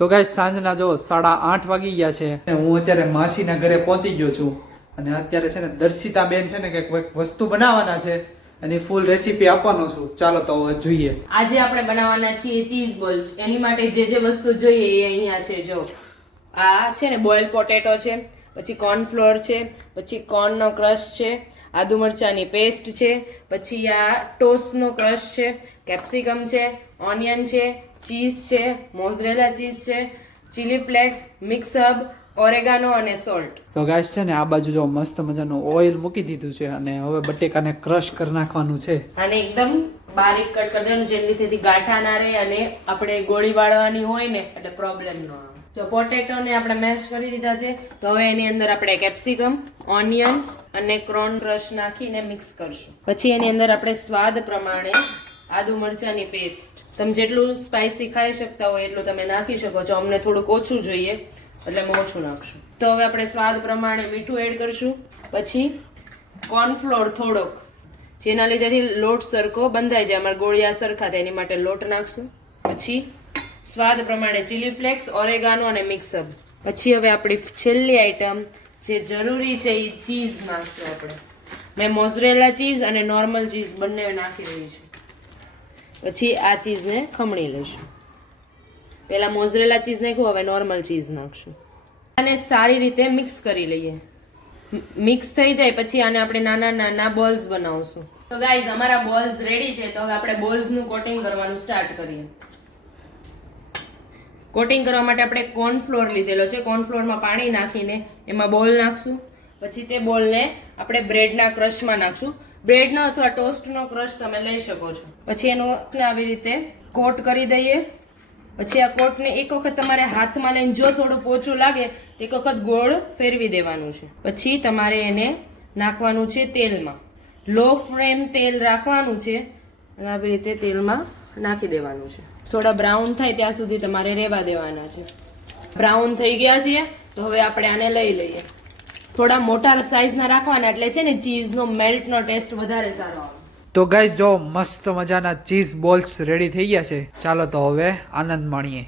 તો ગાઈસ સાંજના જો 8:30 વાગી ગયા છે. હું અત્યારે માસીના ઘરે પહોંચી ગયો છું અને અત્યારે છે ને દર્શિતા બેન છે ને કંઈક વસ્તુ બનાવવાના છે અને ફૂલ રેસીપી આપવાનો છું. ચાલો તો હવે જોઈએ. આજે આપણે બનાવવાના છીએ ચીઝ બોલ્સ. એની માટે જે જે વસ્તુ જોઈએ એ અહીંયા છે. જો આ છે ને બોઇલ પોટેટો છે, પછી કોર્નફ્લોર છે, પછી કોર્નનો ક્રશ છે, આદુ મરચાની પેસ્ટ છે, પછી આ ટોસ્ટનો ક્રશ છે, કેપ્સિકમ છે, ઓનિયન છે, ચીઝ છે, મોઝરેલા ચીઝ છે, chilli flakes, mix herb, oregano અને સોલ્ટ. તો ગાઈસ છે ને આ બાજુ જો મસ્ત મજાનું ઓઇલ મૂકી દીધું છે અને હવે બટેકાને ક્રશ કરી નાખવાનું છે. આને એકદમ બારીક કટ કરી દેવાનું જેથી ગાંઠા ના રહે અને આપણે ગોળી વાળવાની હોય ને એટલે પ્રોબ્લેમ ન આવે. જો પોટેટોને આપણે મેશ કરી દીધા છે તો હવે એની અંદર આપણે કેપ્સિકમ, ઓનિયન અને કોર્ન ક્રશ નાખીને મિક્સ કરશું. પછી એની અંદર આપણે સ્વાદ પ્રમાણે આદુ મરચાની પેસ્ટ, તમે જેટલું સ્પાઇસી ખાઈ શકતા હોય એટલું તમે નાખી શકો છો. અમને થોડુંક ઓછું જોઈએ એટલે અમે ઓછું નાખશું. તો હવે આપણે સ્વાદ પ્રમાણે મીઠું એડ કરશું. પછી કોર્નફ્લોર થોડોક, જેના લીધેથી લોટ સરખો બંધાઈ જાય, અમારા ગોળિયા સરખા થાય એની માટે લોટ નાખશું. પછી સ્વાદ પ્રમાણે ચીલી ફ્લેક્સ, ઓરેગાનો અને મિક્સઅપ. પછી હવે આપણી છેલ્લી આઈટમ જે જરૂરી છે એ ચીઝ નાખશું આપણે. મેં મોઝરેલા ચીઝ અને નોર્મલ ચીઝ બંને નાખી રહી છું. પછી આ ચીઝને ખમણી લઈશું. પહેલા મોઝરેલા ચીઝ નાખ્યું, હવે નોર્મલ ચીઝ નાખશું. આને સારી રીતે મિક્સ કરી લઈએ. મિક્સ થઈ જાય પછી આને આપણે નાના નાના બોલ્સ બનાવશું. તો ગાઈઝ અમારા બોલ્સ રેડી છે. તો હવે આપણે બોલ્સનું કોટિંગ કરવાનું સ્ટાર્ટ કરીએ. કોટિંગ કરવા માટે આપણે કોર્નફ્લોર લીધેલો છે. કોર્નફ્લોરમાં પાણી નાખીને એમાં બોલ નાખશું. પછી તે બોલને આપણે બ્રેડના ક્રશમાં નાખશું. બ્રેડનો અથવા ટોસ્ટનો ક્રશ તમે લઈ શકો છો. પછી એનો આવી રીતે કોટ કરી દઈએ. પછી આ કોટને એક વખત તમારે હાથમાં લઈને જો થોડું પોચું લાગે એક વખત ગોળ ફેરવી દેવાનું છે. પછી તમારે એને નાખવાનું છે તેલમાં. લો ફ્લેમ તેલ રાખવાનું છે અને આવી રીતે તેલમાં નાખી દેવાનું છે. થોડા બ્રાઉન થાય ત્યાં સુધી તમારે રહેવા દેવાના છે. બ્રાઉન થઈ ગયા છે તો હવે આપણે આને લઈ લઈએ. થોડા મોટા સાઈઝના રાખવાના એટલે છે ને ચીઝનો મેલ્ટનો ટેસ્ટ વધારે સારો આવે. તો ગાઈસ જો મસ્ત મજાના ચીઝ બોલ્સ રેડી થઈ ગયા છે. ચાલો તો હવે આનંદ માણીએ.